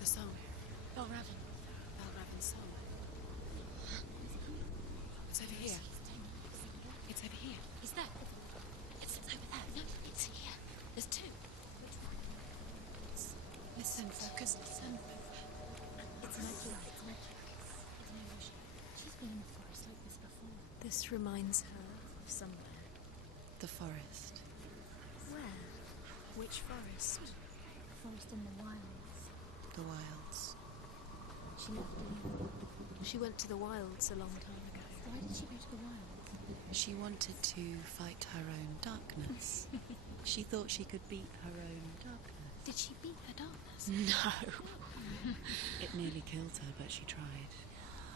The song. Valravn. Valravn's song. It's over here. It's over here. Is that? It's over there. No, it's here. There's two. Listen, focus, listen. It's magic. It's magic. It's an illusion. She's been in the forest like this before. This reminds her Of somewhere. the forest. Where? Which forest? The forest in the wilds. The wilds. She left Dieu. She went to the wilds a long time ago. Why did she go to the wilds? She wanted to fight her own darkness. She thought she could beat her own darkness. Did she beat her darkness? No. It nearly killed her, but she tried.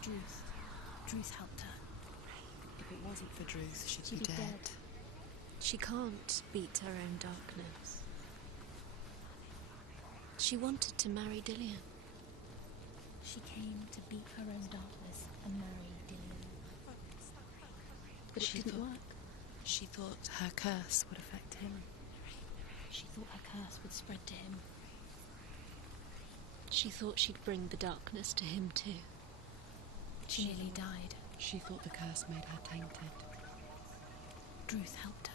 Druth helped her. If it wasn't for Druth, she'd She'd be be dead. dead. She can't beat her own darkness. She wanted to marry Dillian. She came to beat her own darkness and marry Dillian. But it didn't work. She thought her curse would affect him. She thought her curse would spread to him. She thought she'd bring the darkness to him too. She nearly died. She thought the curse made her tainted. Druth helped her.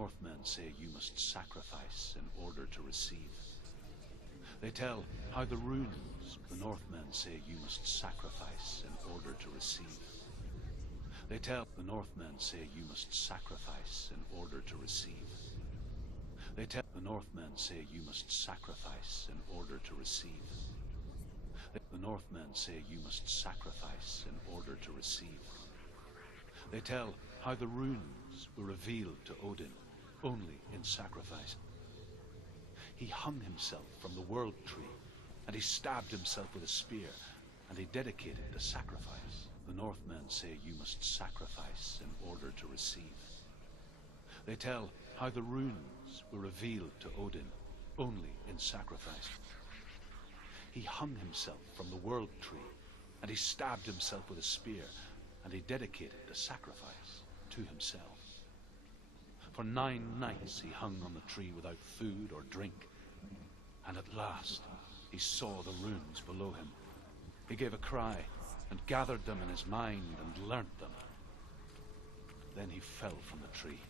Northmen say you must sacrifice in order to receive. They tell how the runes, the Northmen say you must sacrifice in order to receive. They tell the Northmen say you must sacrifice in order to receive. They tell the Northmen say you must sacrifice in order to receive. The Northmen say you must sacrifice in order to receive. They tell how the runes were revealed to Odin only in sacrifice. He hung himself from the world tree, and he stabbed himself with a spear, and he dedicated the sacrifice. The Northmen say you must sacrifice in order to receive. They tell how the runes were revealed to Odin only in sacrifice. He hung himself from the world tree, and he stabbed himself with a spear, and he dedicated the sacrifice to himself. For 9 nights he hung on the tree without food or drink, and at last he saw the runes below him. He gave a cry and gathered them in his mind and learnt them. Then he fell from the tree.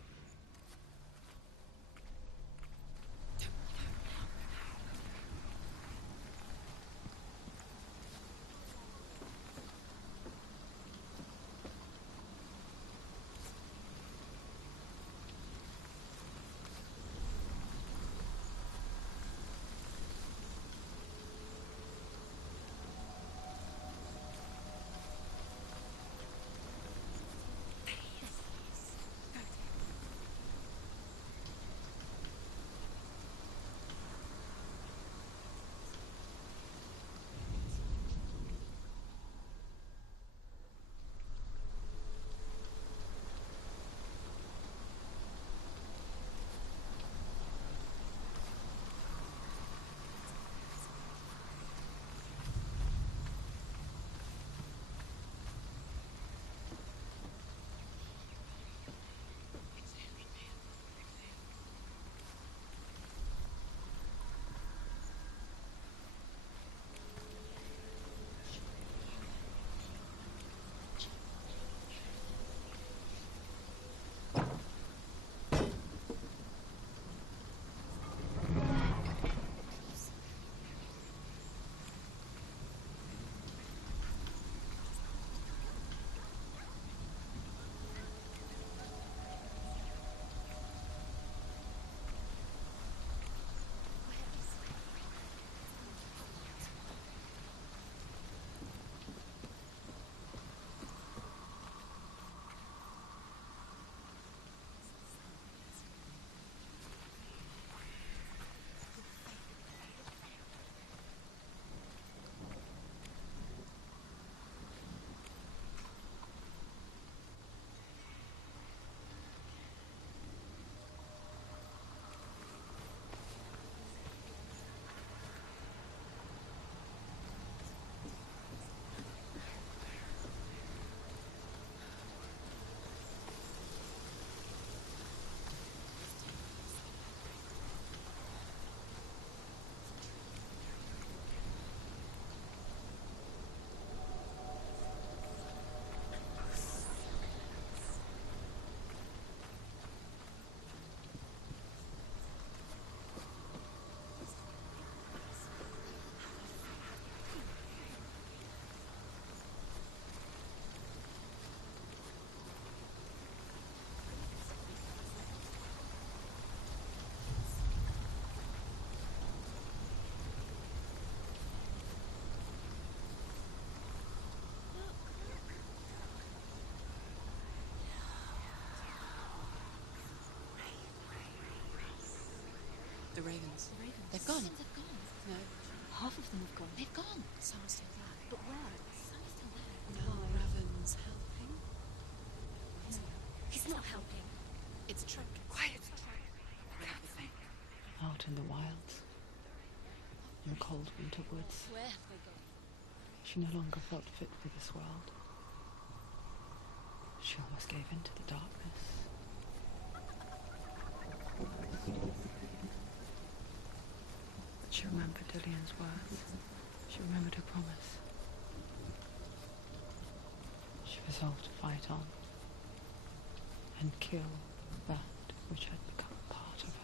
They've gone. They've gone. No, Half of them have gone. They've gone. some are still there. But where? Some are still there. Valravn's helping. No, he's not helping. It's a trick. Quiet. Out in the wilds, in the cold winter woods, Where have they gone? she no longer felt fit for this world. She almost gave in to the darkness. But she remembered Dillian's words. She remembered her promise. She resolved to fight on and kill that which had become part of her.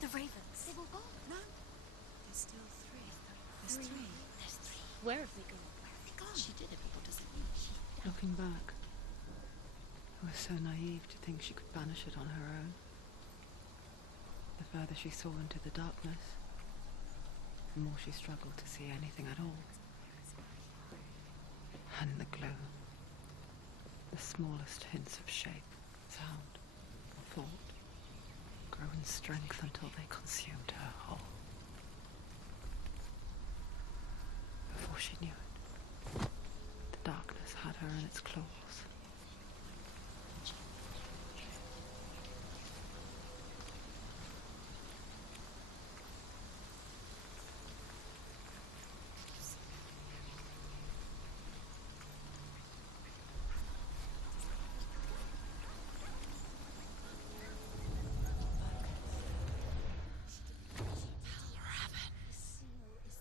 The ravens. They've all gone. No, there's still three. There's three. There's three. Where have they gone? Where have they gone? She did it, but what does it mean? Looking back, I was so naive to think she could banish it on her own. The further she saw into the darkness, the more she struggled to see anything at all. And the glow, the smallest hints of shape, sound, thought, grow in strength until they consumed her whole. Before she knew it, the darkness had her in its claws.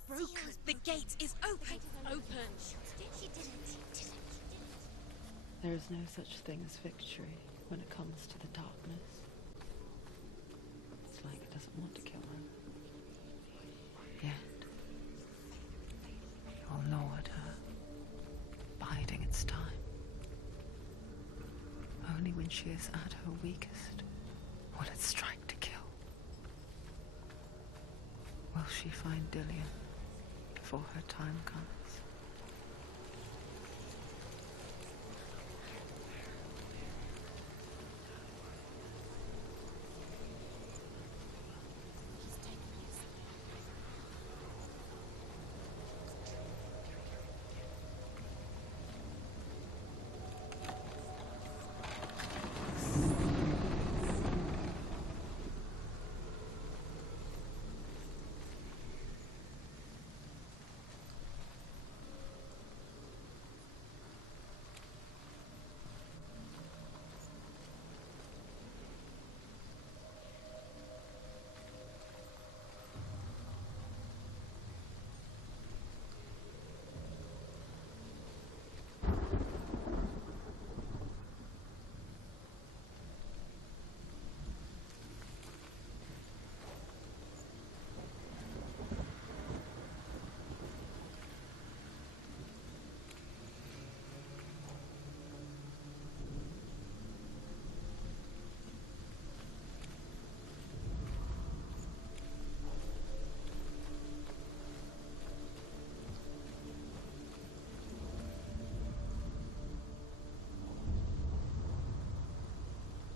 Broken. The gate is open. Open. There is no such thing as victory when it comes to the darkness. It's like it doesn't want to kill her. Yet, it will gnaw at her, biding its time. Only when she is at her weakest will it strike to kill. Will she find Dillion before her time comes?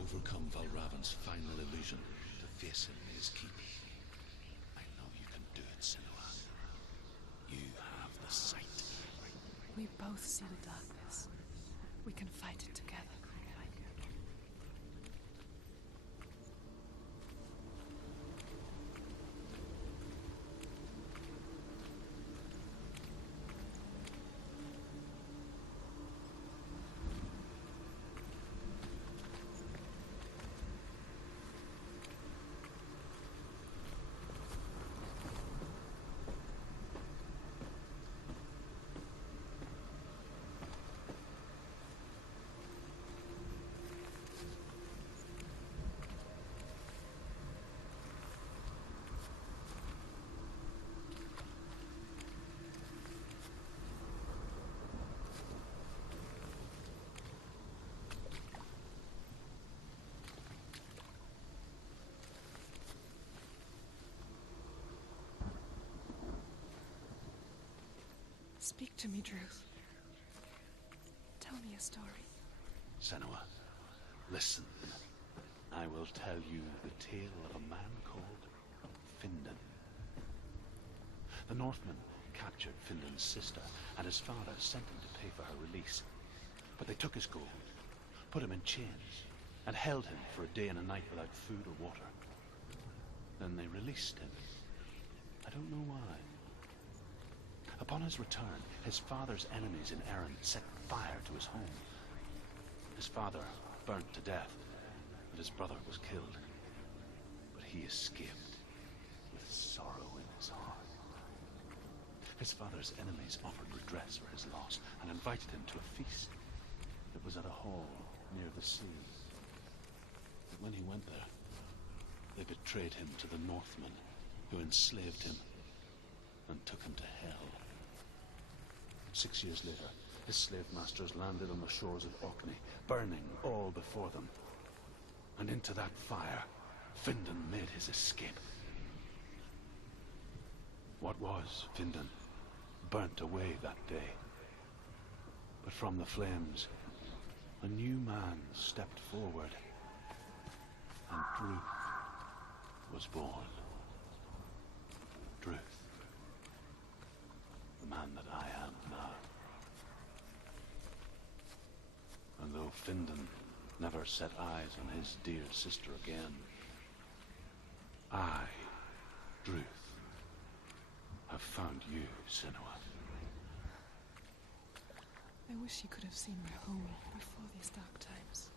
Overcome Valravn's final illusion to face him in his keep. I know you can do it, Senua. You have the sight. We both see the darkness. We can fight it together. Speak to me, Drew. Tell me a story. Senua, listen. I will tell you the tale of a man called Findan. The Northmen captured Findan's sister, and his father sent him to pay for her release. But they took his gold, put him in chains, and held him for a day and a night without food or water. Then they released him. I don't know why. Upon his return, his father's enemies in Erin set fire to his home. His father burnt to death, and his brother was killed. But he escaped with sorrow in his heart. His father's enemies offered redress for his loss and invited him to a feast. It was at a hall near the sea. But when he went there, they betrayed him to the Northmen, who enslaved him and took him to hell. 6 years later, his slave masters landed on the shores of Orkney, burning all before them. And into that fire, Findan made his escape. What was Findan burnt away that day. But from the flames, a new man stepped forward and drew was born. Druth. The man that I am now. And though Findon never set eyes on his dear sister again, I, Druth, have found you, Senua. I wish you could have seen my home before these dark times.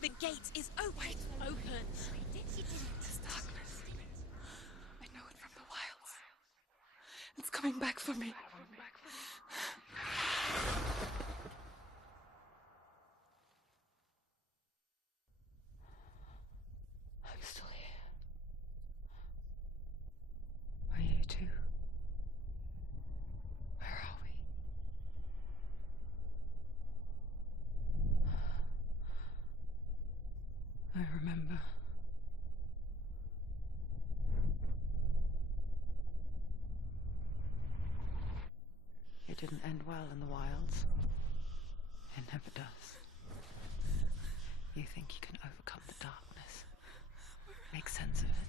The gate is open. Open. This darkness. I know it from the wilds. It's coming back for me. I'm still here. Are you too? Where are we? I remember. It didn't end well in the wilds. It never does. You think you can overcome the darkness, make sense of it,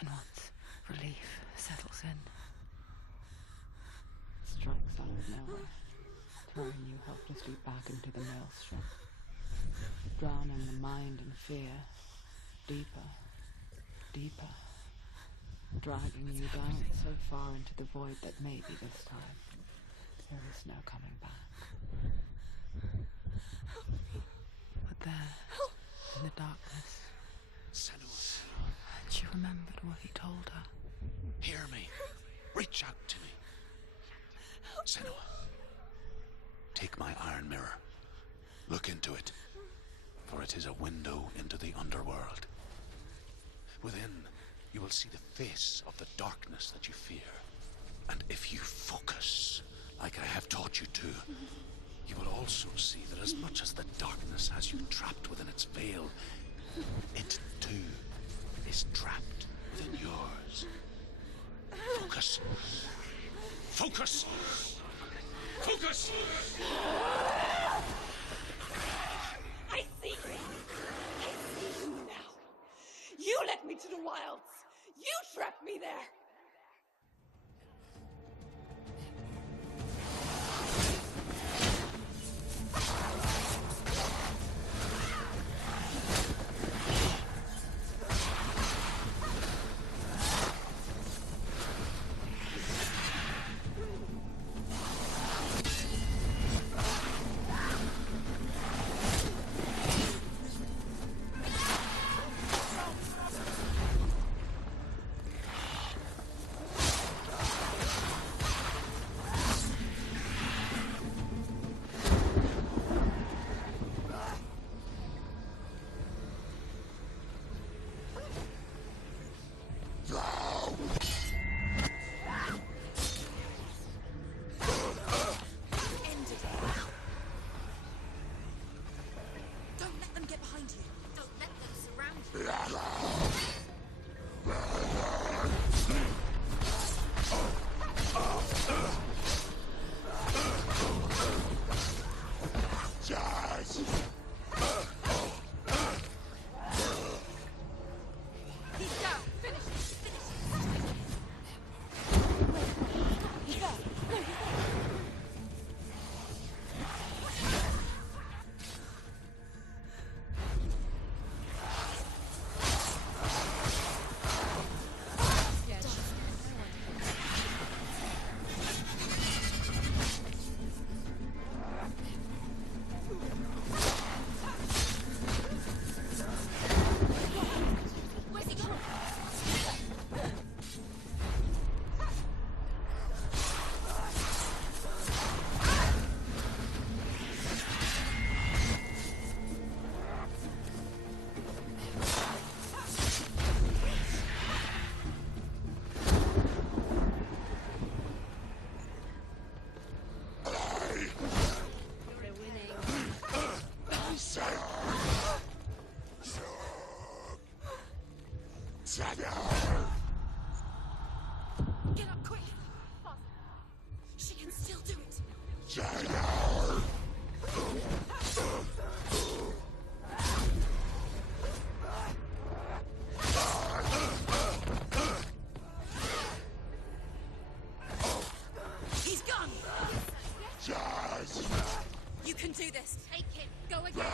and once relief settles in, it strikes out of nowhere, throwing you helplessly back into the maelstrom, drowning the mind in fear, deeper, deeper, dragging you down so far into the void that maybe this time there is no coming back. But there, in the darkness, Senua, she remembered what he told her. hear me. Reach out to me. Senua, take my iron mirror. Look into it, for it is a window into the underworld. Within, you will see the face of the darkness that you fear. And if you focus, like I have taught you to, you will also see that as much as the darkness has you trapped within its veil, it too is trapped within yours. Focus. Focus! Focus! I see you! I see you now! You led me to the wilds! You trapped me there! Get up quick! She can still do it! He's gone! You can do this! Take him. Go again.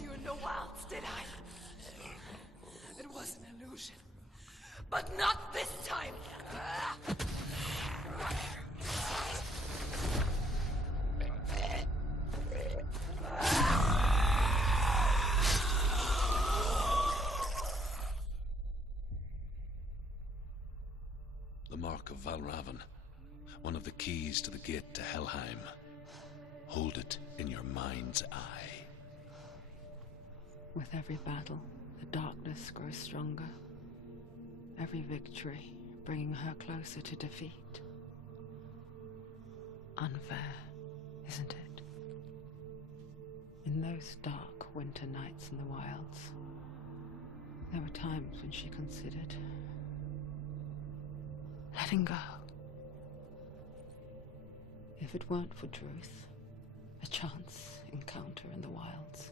You in the wilds, did I? It was an illusion. But not this time! The mark of Valravn. One of the keys to the gate to Helheim. Hold it in your mind's eye. With every battle, the darkness grows stronger. Every victory bringing her closer to defeat. Unfair, isn't it? In those dark winter nights in the wilds, there were times when she considered letting go. If it weren't for truth, a chance encounter in the wilds,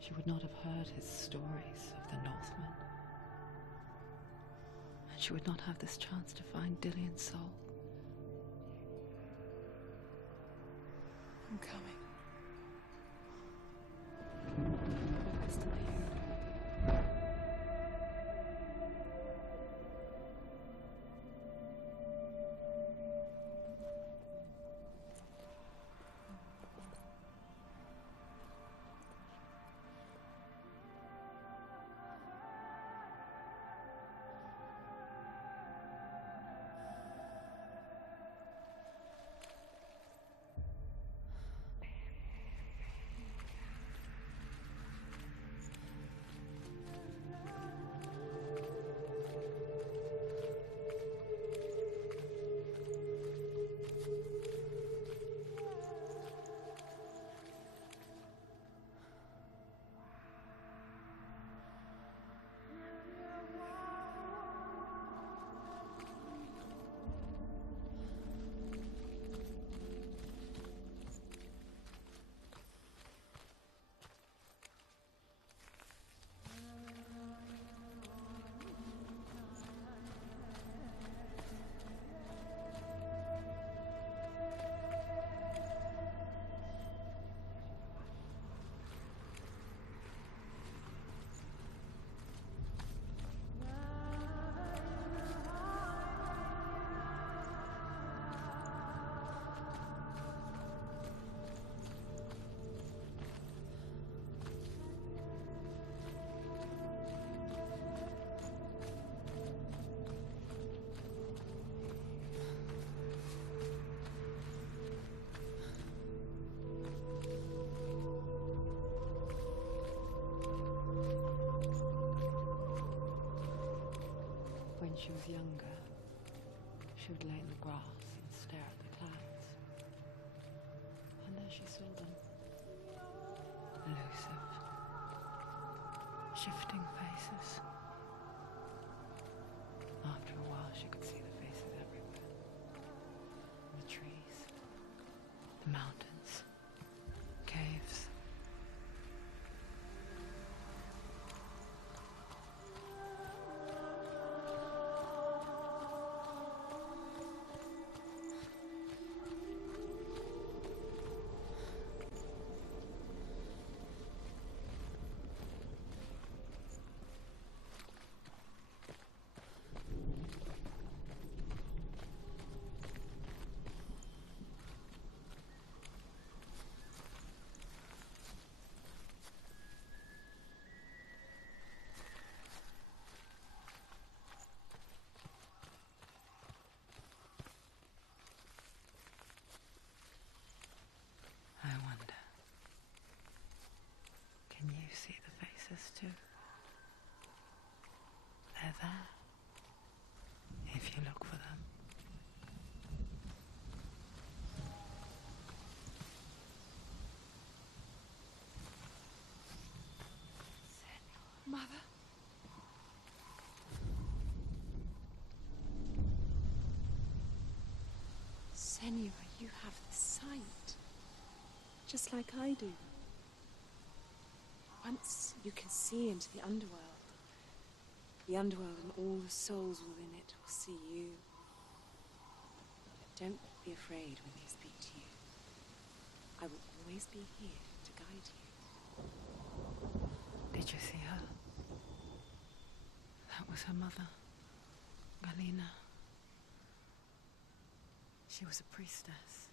she would not have heard his stories of the Northmen. And she would not have this chance to find Dillion's soul. I'm coming. When she was younger, she would lay in the grass and stare at the clouds. And there she saw them. Elusive, shifting faces. After a while, she could see the faces everywhere. In the trees, Mountains, caves. I wonder, can you see the faces too? They're there, if you look for them. Mother? Senua, you have the sight. Just like I do. Once you can see into the underworld and all the souls within it will see you. But don't be afraid when they speak to you. I will always be here to guide you. Did you see her? That was her mother, Galina. She was a priestess,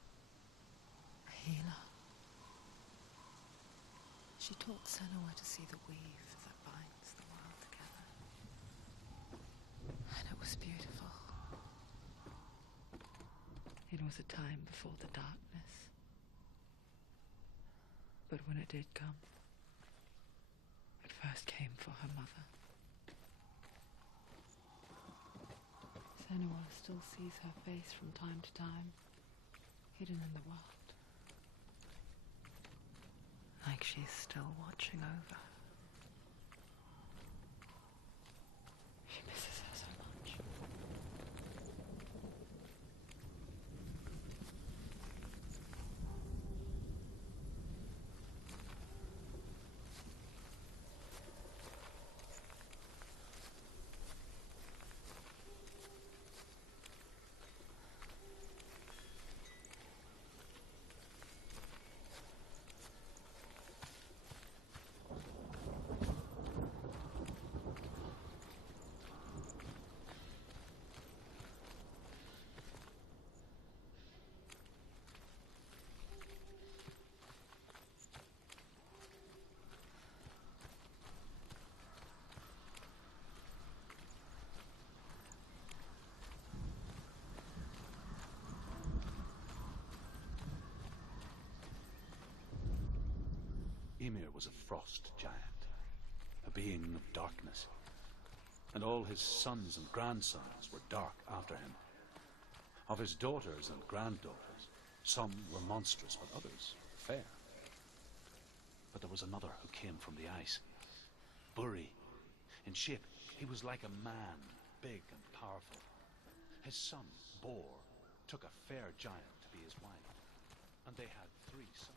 a healer. She taught Senua to see the weave that binds the world together. And it was beautiful. It was a time before the darkness. But when it did come, it first came for her mother. Senua still sees her face from time to time, hidden in the world. Like she's still watching over. She misses her so much. Ymir was a frost giant, a being of darkness, and all his sons and grandsons were dark after him. Of his daughters and granddaughters, some were monstrous, but others fair. But there was another who came from the ice. Buri. In shape, he was like a man, big and powerful. His son, Bor, took a fair giant to be his wife, and they had 3 sons.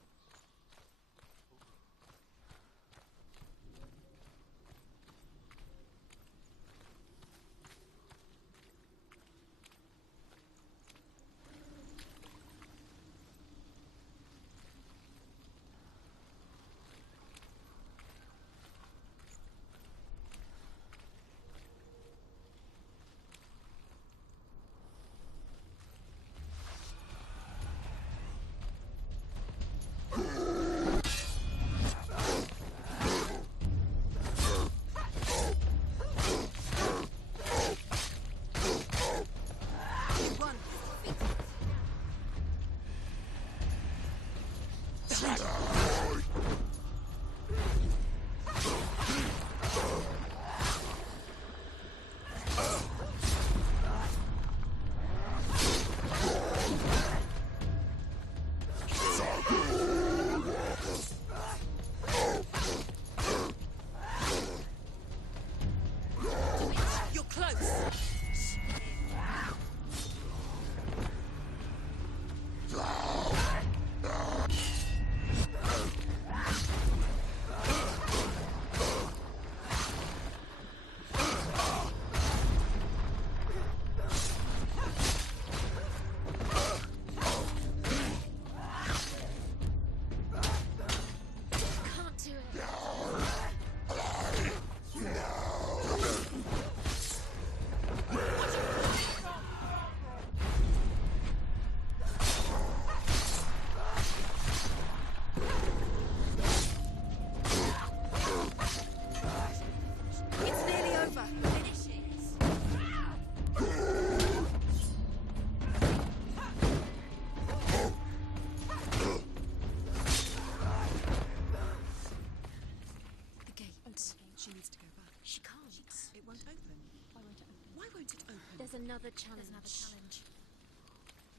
another challenge. There's another challenge.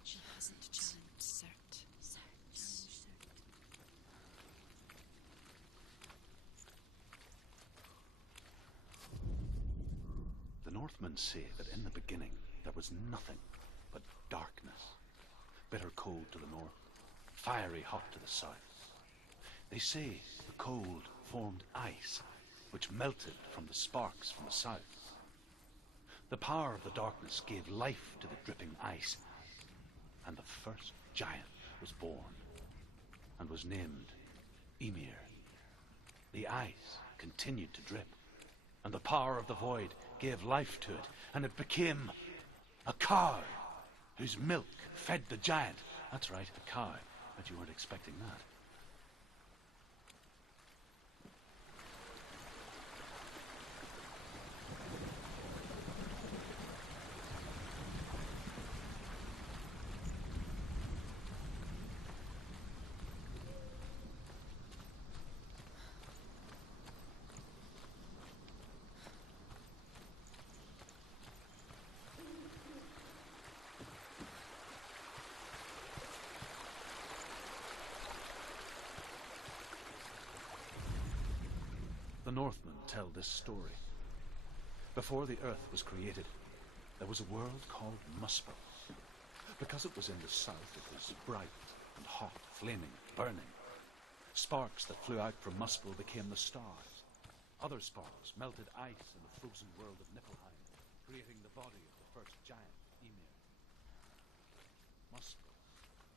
She hasn't challenged Cert. Challenge Cert. The Northmen say that in the beginning there was nothing but darkness. Bitter cold to the north, fiery hot to the south. They say the cold formed ice, which melted from the sparks from the south. The power of the darkness gave life to the dripping ice, and the first giant was born, and was named Ymir. The ice continued to drip, and the power of the void gave life to it, and it became a cow, whose milk fed the giant. That's right, a cow. Bet you weren't expecting that. The Northmen tell this story. Before the earth was created, there was a world called Muspel. Because it was in the south, it was bright and hot, flaming, burning. Sparks that flew out from Muspel became the stars. Other sparks melted ice in the frozen world of Niflheim, creating the body of the first giant, Ymir. Muspel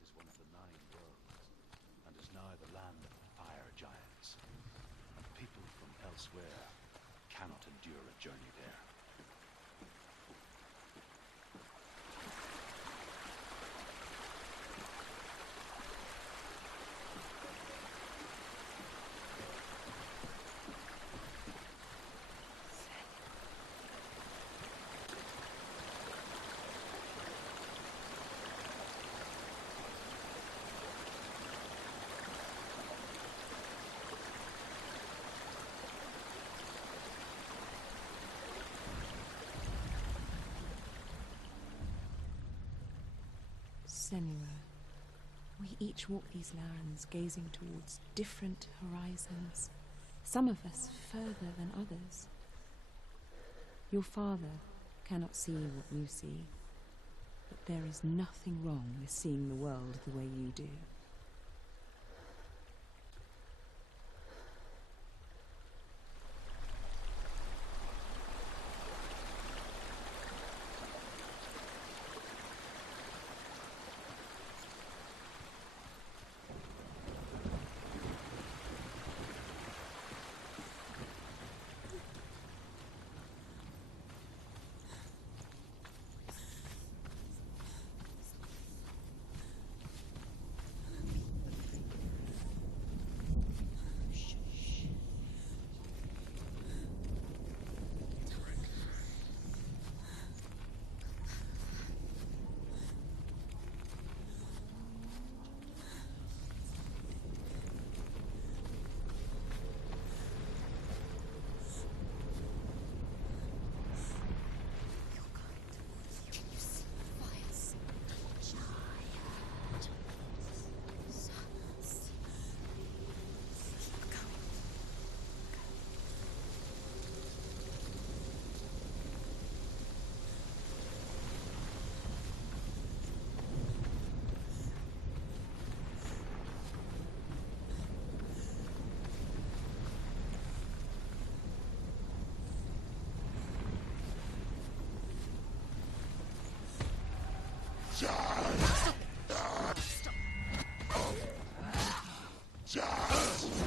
is one of the 9 worlds, and is now the land of the fire giants. And people from elsewhere cannot endure a journey there. Senua, we each walk these lands gazing towards different horizons, some of us further than others. Your father cannot see what you see, but there is nothing wrong with seeing the world the way you do.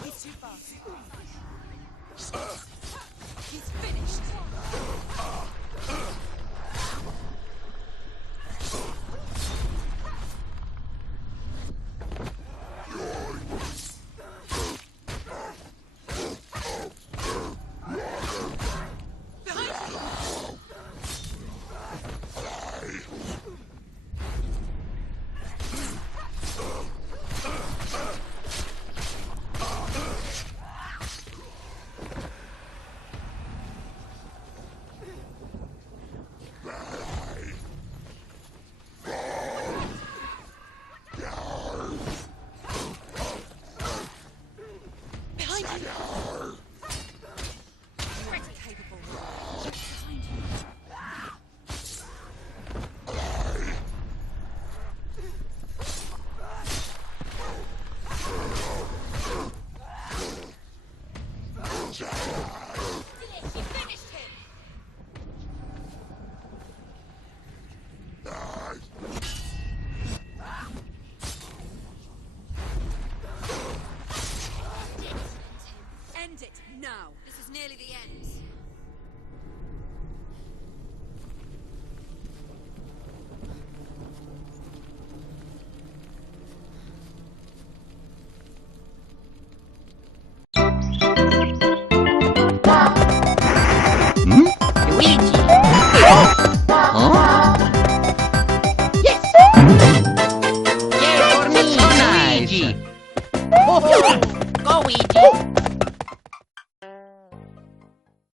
He's too fast.